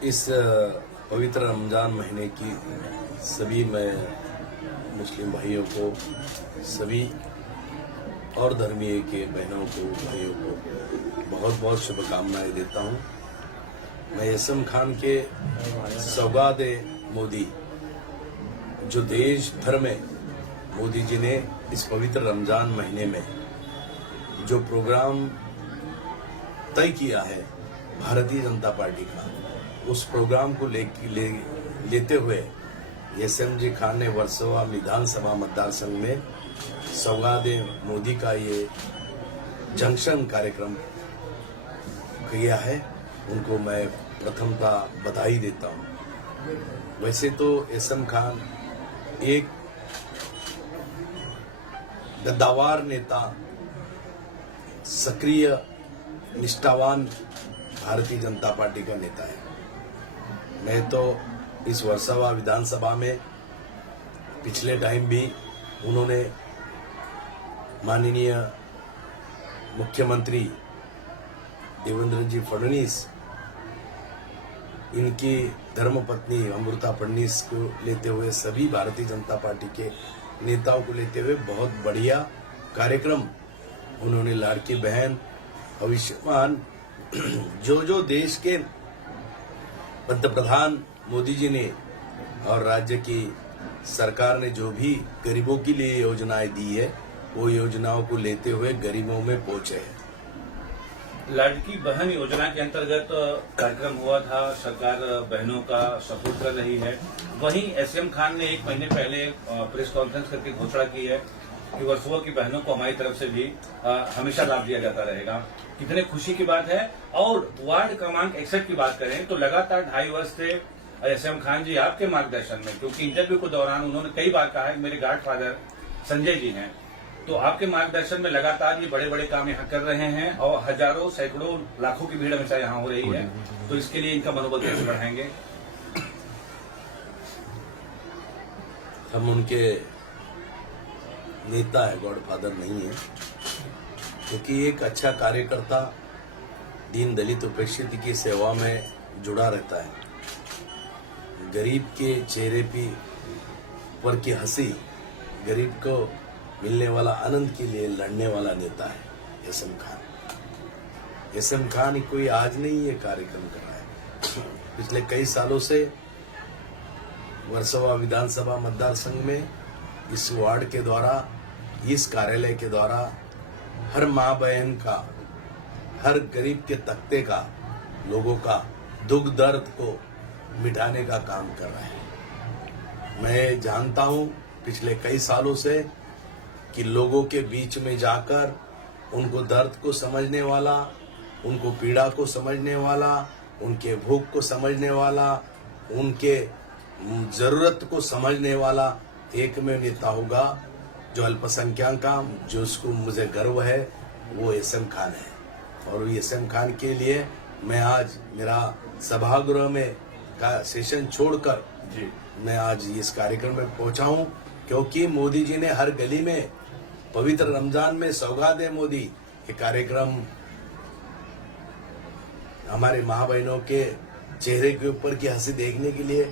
इस पवित्र रमजान महीने की सभी मैं मुस्लिम भाइयों को, सभी और धर्मीय के बहनों को, भाइयों को बहुत बहुत शुभकामनाएं देता हूं। मैं यसम खान के सौगात मोदी, जो देश भर में मोदी जी ने इस पवित्र रमजान महीने में जो प्रोग्राम तय किया है भारतीय जनता पार्टी का, उस प्रोग्राम को लेते हुए यसम जी खान ने वर्सोवा विधानसभा मतदार संघ में सौगात मोदी का ये जंक्शन कार्यक्रम किया है। उनको मैं प्रथमतः बधाई देता हूं। वैसे तो यसम खान एक गद्दावार नेता, सक्रिय निष्ठावान भारतीय जनता पार्टी का नेता है। मैं तो इस वर्सोवा विधानसभा में पिछले टाइम भी उन्होंने माननीय मुख्यमंत्री देवेंद्र जी फडणवीस, इनकी धर्मपत्नी अमृता फडणवीस को लेते हुए, सभी भारतीय जनता पार्टी के नेताओं को लेते हुए बहुत बढ़िया कार्यक्रम उन्होंने लाड़की बहन, भविष्यवान जो देश के पंतप्रधान मोदी जी ने और राज्य की सरकार ने जो भी गरीबों के लिए योजनाएं दी है, वो योजनाओं को लेते हुए गरीबों में पहुंचे हैं। लाड़की बहन योजना के अंतर्गत कार्यक्रम हुआ था, सरकार बहनों का सपोर्ट कर रही है। वहीं एसएम खान ने एक महीने पहले प्रेस कॉन्फ्रेंस करके घोषणा की है कि वर्सोवा की बहनों को हमारी तरफ से भी हमेशा लाभ दिया जाता रहेगा। कितने खुशी की बात है। और वार्ड क्रमांक 61 की बात करें तो लगातार 2.5 वर्ष से एसएम खान जी आपके मार्गदर्शन में, क्योंकि इंटरव्यू के दौरान उन्होंने कई बार कहा है कि मेरे गॉडफादर संजय जी हैं, तो आपके मार्गदर्शन में लगातार ये बड़े बड़े काम यहाँ कर रहे हैं और हजारों, सैकड़ों, लाखों की भीड़ हमेशा यहाँ हो रही है। तो इसके लिए इनका मनोबल कैसे बढ़ाएंगे? हम उनके नेता है, गॉडफादर नहीं है, क्योंकि एक अच्छा कार्यकर्ता दीन दलित उपेक्षित की सेवा में जुड़ा रहता है। गरीब के चेहरे पर की हंसी, गरीब को मिलने वाला आनंद के लिए लड़ने वाला नेता है यसम खान। यसम खान कोई आज नहीं ये कार्यक्रम कर रहा है। पिछले कई सालों से वर्सोवा विधानसभा मतदार संघ में इस वार्ड के द्वारा, इस कार्यालय के द्वारा हर माँ बहन का, हर गरीब के तख्ते का, लोगों का दुख दर्द को मिटाने का काम कर रहे हैं। मैं जानता हूं पिछले कई सालों से कि लोगों के बीच में जाकर उनको दर्द को समझने वाला, उनको पीड़ा को समझने वाला, उनके भूख को समझने वाला, उनके जरूरत को समझने वाला एकमेव नेता होगा जो अल्पसंख्यक का, जो उसको मुझे गर्व है, वो यसम खान है। और यसम खान के लिए मैं आज मेरा सभागृह में का सेशन छोड़कर मैं आज इस कार्यक्रम में पहुंचा हूं, क्योंकि मोदी जी ने हर गली में पवित्र रमजान में सौगात मोदी ये कार्यक्रम हमारे माँ बहनों के चेहरे के ऊपर की हंसी देखने के लिए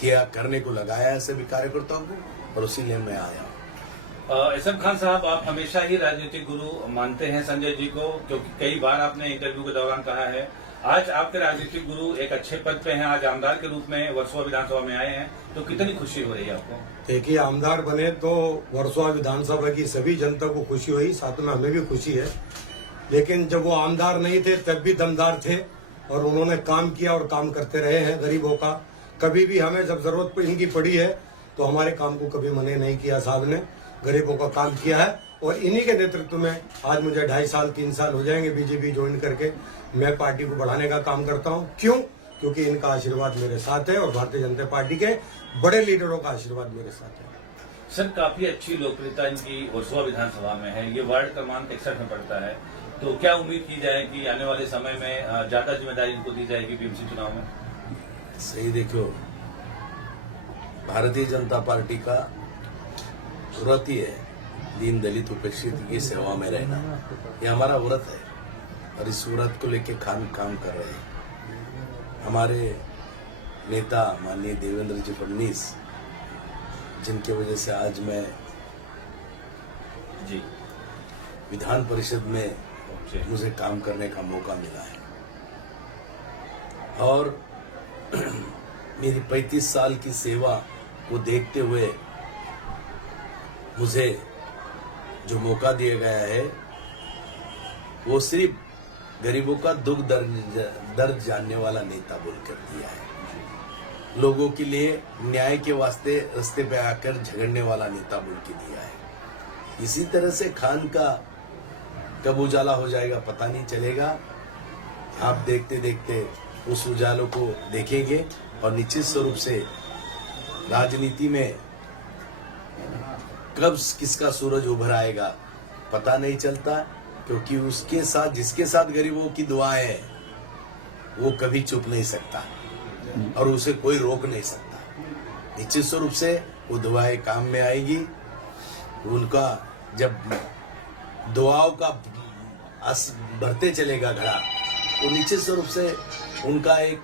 किया, करने को लगाया है सभी कार्यकर्ताओं को, और उसीलिए मैं आया हूँ। एसएम खान साहब, आप हमेशा ही राजनीतिक गुरु मानते हैं संजय जी को, क्योंकि कई बार आपने इंटरव्यू के दौरान कहा है। आज आपके राजनीतिक गुरु एक अच्छे पद पे हैं, आज आमदार के रूप में वर्सोवा विधानसभा में आए हैं, तो कितनी खुशी हो रही है आपको? देखिए, आमदार बने तो वर्सोवा विधानसभा की सभी जनता को खुशी हुई, साथ में हमें भी खुशी है। लेकिन जब वो आमदार नहीं थे तब भी दमदार थे और उन्होंने काम किया और काम करते रहे हैं गरीबों का। कभी भी हमें जब जरूरत इनकी पड़ी है तो हमारे काम को कभी मना नहीं किया। साहब ने गरीबों का काम किया है और इन्हीं के नेतृत्व में आज मुझे 2.5 साल 3 साल हो जाएंगे बीजेपी ज्वाइन करके, मैं पार्टी को बढ़ाने का काम करता हूं। क्यों? क्योंकि इनका आशीर्वाद मेरे साथ है और भारतीय जनता पार्टी के बड़े लीडरों का आशीर्वाद मेरे साथ है। सर, काफी अच्छी लोकप्रियता इनकी वर्सोवा विधानसभा में है, ये वार्ड क्रमांक 61 में पड़ता है, तो क्या उम्मीद की जाए कि आने वाले समय में ज्यादा जिम्मेदारी इनको दी जाएगी बीएमसी चुनाव में? सही देखो, भारतीय जनता पार्टी का व्रत ही है दीन दलित उपेक्षित की सेवा में रहना, ये हमारा व्रत है और इस व्रत को लेके काम कर रहे हैं। हमारे नेता माननीय देवेंद्र जी फडणवीस, जिनके वजह से आज मैं जी विधान परिषद में पहुंचे। मुझे काम करने का मौका मिला है और मेरी 35 साल की सेवा को देखते हुए मुझे जो मौका दिया गया है वो सिर्फ गरीबों का दुख दर्द जानने वाला नेता बोलकर दिया है। लोगों के लिए न्याय के वास्ते रास्ते पे आकर झगड़ने वाला नेता बोल के दिया है। इसी तरह से खान का कब उजाला हो जाएगा पता नहीं चलेगा। आप देखते देखते उस उजालों को देखेंगे और निश्चित स्वरूप से राजनीति में कब किसका सूरज उभर आएगा पता नहीं चलता, क्योंकि उसके साथ जिसके साथ गरीबों की दुआएं हैं वो कभी चुप नहीं सकता और उसे कोई रोक नहीं सकता। निश्चित स्वरूप से वो दुआएं काम में आएगी। उनका जब दुआओं का बढ़ते चलेगा घड़ा तो निश्चित स्वरूप से उनका एक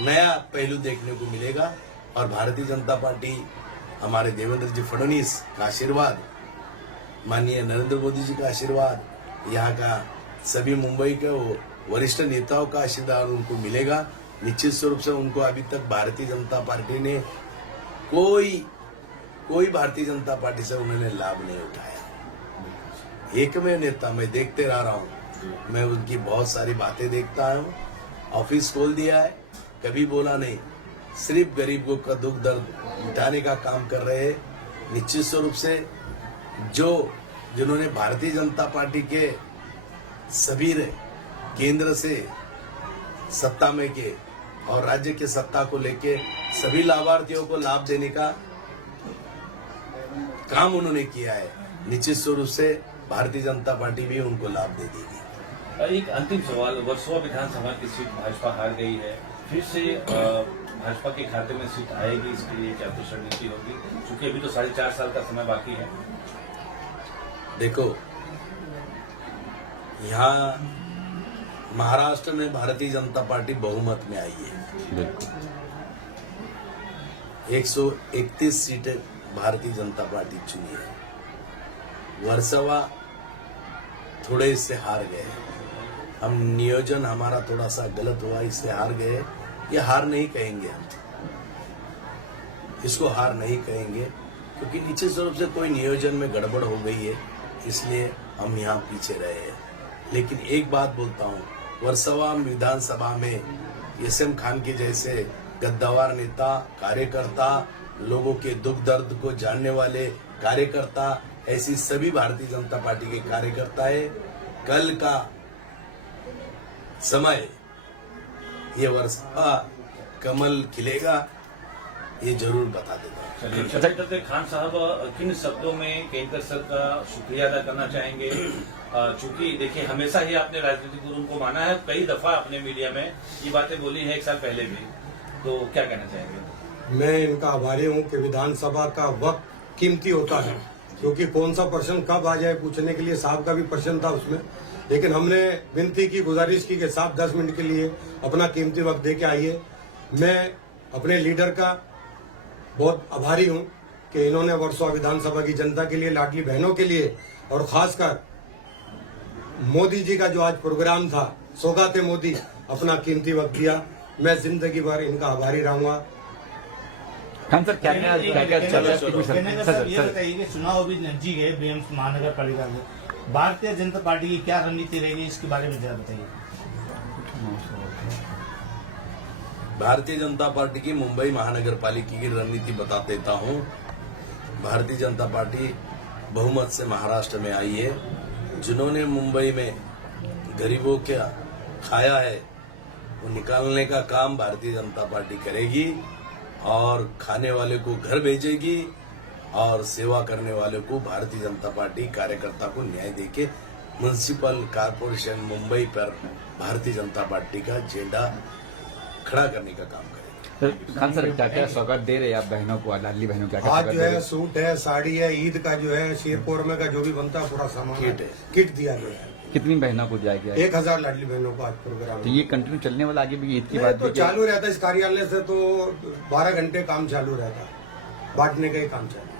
नया पहलू देखने को मिलेगा और भारतीय जनता पार्टी, हमारे देवेंद्र जी फडणवीस का आशीर्वाद, माननीय नरेंद्र मोदी जी का आशीर्वाद, यहाँ का सभी मुंबई के वरिष्ठ नेताओं का आशीर्वाद उनको मिलेगा। निश्चित स्वरूप से उनको अभी तक भारतीय जनता पार्टी ने कोई भारतीय जनता पार्टी से उन्होंने लाभ नहीं उठाया। एकमेव नेता मैं देखते रह रहा हूँ, मैं उनकी बहुत सारी बातें देखता हूँ। ऑफिस खोल दिया है, कभी बोला नहीं, सिर्फ गरीबों का दुख दर्द मिटाने का काम कर रहे हैं। निश्चित स्वरूप से जिन्होंने भारतीय जनता पार्टी के सभी केंद्र से सत्ता में के और राज्य के सत्ता को लेके सभी लाभार्थियों को लाभ देने का काम उन्होंने किया है। निश्चित स्वरूप से भारतीय जनता पार्टी भी उनको लाभ दे देगी। एक अंतिम सवाल, वर्सोवा विधानसभा की सीट भाजपा हार गई है, फिर से भाजपा के खाते में सीट आएगी, इसके लिए क्या कुछ रणनीति होगी, क्योंकि अभी तो 4.5 साल का समय बाकी है। देखो, यहाँ महाराष्ट्र में भारतीय जनता पार्टी बहुमत में आई है। 131 सीटें भारतीय जनता पार्टी चुनी है। वर्सोवा थोड़े इससे हार गए, हम नियोजन हमारा थोड़ा सा गलत हुआ, इससे हार गए। ये हार नहीं कहेंगे, हम इसको हार नहीं कहेंगे, क्योंकि निश्चित स्वरूप से कोई नियोजन में गड़बड़ हो गई है, इसलिए हम यहाँ पीछे रहे हैं। लेकिन एक बात बोलता हूँ, वर्सोवा विधानसभा में एसएम खान के जैसे गद्दार नेता, कार्यकर्ता, लोगों के दुख दर्द को जानने वाले कार्यकर्ता, ऐसी सभी भारतीय जनता पार्टी के कार्यकर्ता है। कल का समय ये वर्सोवा कमल खिलेगा, ये जरूर बता देगा। चलिए, खान साहब किन शब्दों में केंद्र सर का शुक्रिया अदा करना चाहेंगे? चूंकि देखिए, हमेशा ही आपने राजनीतिक गुरु को माना है, कई दफा अपने मीडिया में ये बातें बोली हैं, 1 साल पहले भी, तो क्या कहना चाहेंगे? मैं इनका आभारी हूँ कि विधानसभा का वक्त कीमती होता है, क्योंकि कौन सा प्रश्न कब आ जाए पूछने के लिए साहब का भी प्रश्न था उसमें, लेकिन हमने विनती की, गुजारिश की कि साहब 10 मिनट के लिए अपना कीमती वक्त दे के आइए। मैं अपने लीडर का बहुत आभारी हूँ कि इन्होंने वर्सोवा विधानसभा की जनता के लिए, लाडली बहनों के लिए और खासकर मोदी जी का जो आज प्रोग्राम था, सौगाते मोदी, अपना कीमती वक्त दिया। मैं जिंदगी भर इनका आभारी रहूंगा। खान सर, क्या चल रहा है? ये बताइए कि चुनाव अभी नजदीक है, बीएमसी महानगर पालिका में भारतीय जनता पार्टी की क्या रणनीति रहेगी, इसके बारे में जरा बताइए। भारतीय जनता पार्टी की मुंबई महानगर पालिका की रणनीति बता देता हूं। भारतीय जनता पार्टी बहुमत से महाराष्ट्र में आई है। जिन्होंने मुंबई में गरीबों क्या खाया है वो निकालने का काम भारतीय जनता पार्टी करेगी और खाने वाले को घर भेजेगी और सेवा करने वाले को भारतीय जनता पार्टी कार्यकर्ता को न्याय देके म्युनिसिपल कॉर्पोरेशन मुंबई पर भारतीय जनता पार्टी का झंडा खड़ा करने का काम करेगी। खान सर, क्या क्या सौगात दे रहे हैं आप बहनों को, लाडली बहनों को? आज जो है सूट है, साड़ी है, ईद का जो है शीरकोरमा का जो भी बनता है पूरा सामान किट है। किट दिया गया है। कितनी बहनों को दिया गया है? 1000 लाडली बहनों को आज प्रोग्राम तो ये कंटिन्यू चलने वाला आगे भी ईद की नहीं, बात तो भी चालू रहता है इस कार्यालय से तो 12 घंटे काम चालू रहता है, बांटने का ही काम चालू है।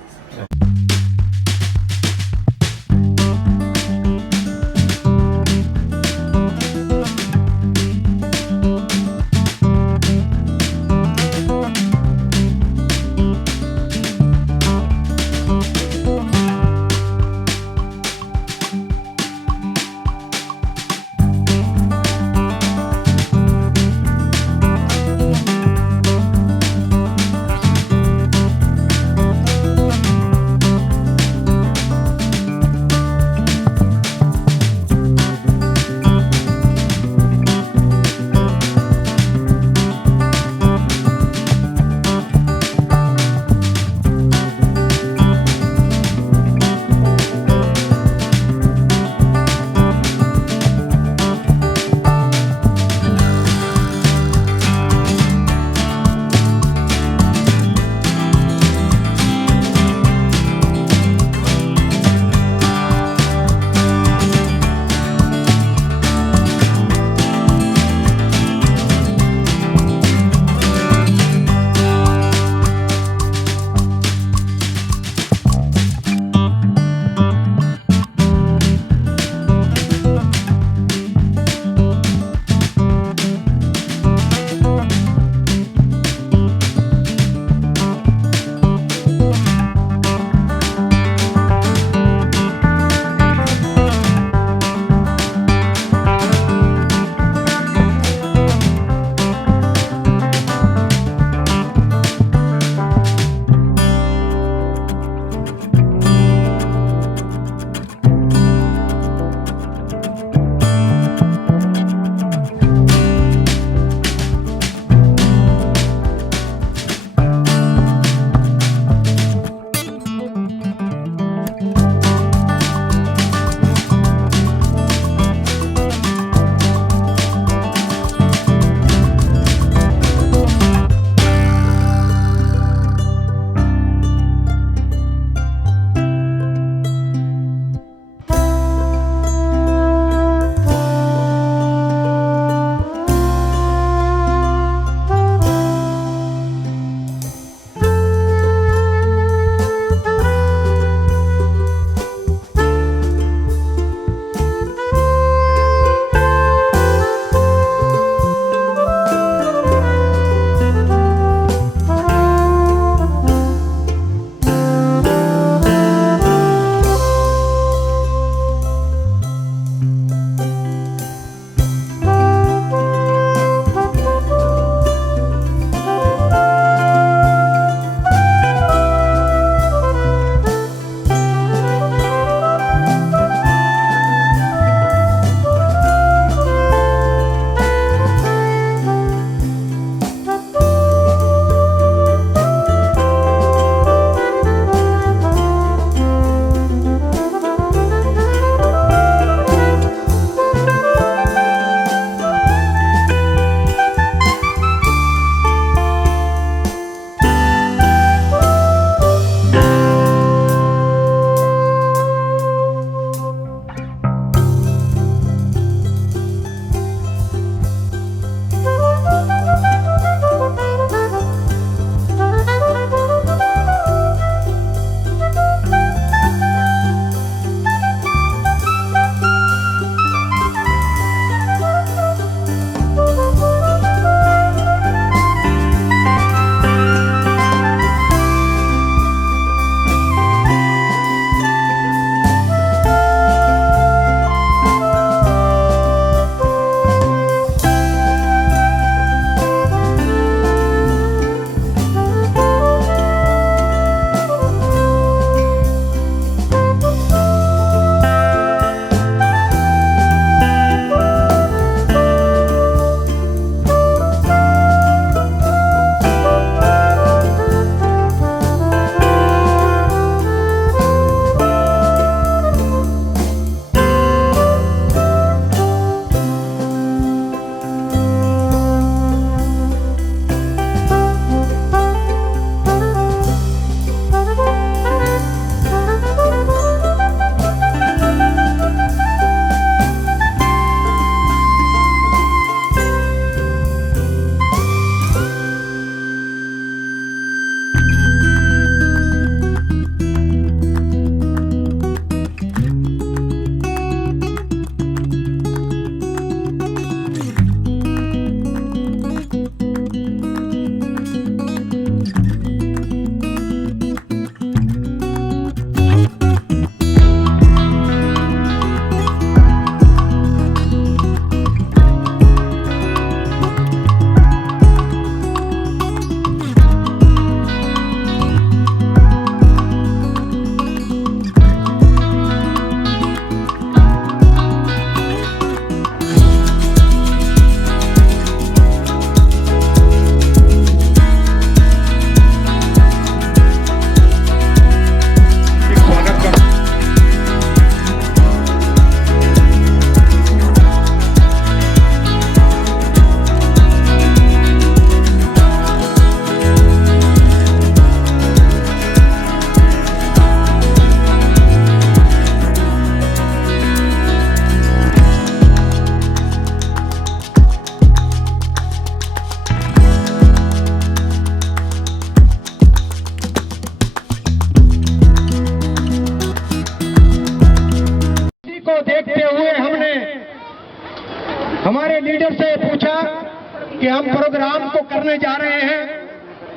कि हम प्रोग्राम को करने जा रहे हैं।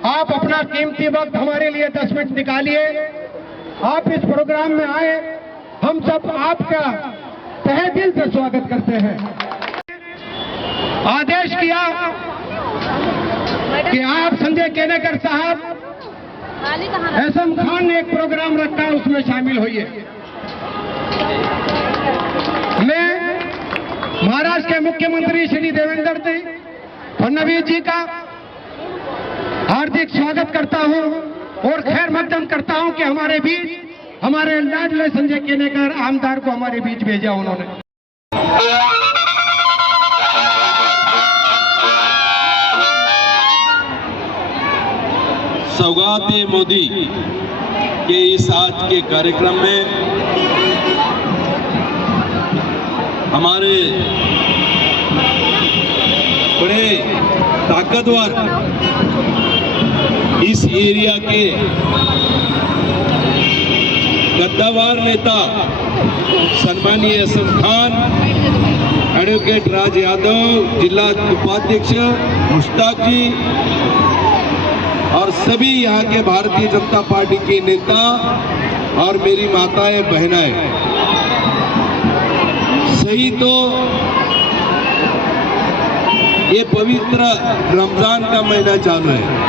आप अपना कीमती वक्त हमारे लिए 10 मिनट निकालिए। आप इस प्रोग्राम में आए, हम सब आपका तहे दिल से स्वागत करते हैं। आदेश किया कि आप संजय केनेकर साहब, एसएम खान ने एक प्रोग्राम रखा है, उसमें शामिल होइए। मैं महाराष्ट्र के मुख्यमंत्री श्री देवेंद्र फडणवीस जी का हार्दिक स्वागत करता हूं और खैर मकदम करता हूं कि हमारे बीच हमारे लाडले संजय केनेकर आमदार को हमारे बीच भेजा उन्होंने। सौगात मोदी के इस आज के कार्यक्रम में हमारे बड़े ताकतवर इस एरिया के कद्दावर नेता सम्मानीय एसएम खान, एडवोकेट राज यादव, जिला उपाध्यक्ष मुश्ताक जी और सभी यहाँ के भारतीय जनता पार्टी के नेता और मेरी माताएं बहनें, सही तो ये पवित्र रमजान का महीना चालू है।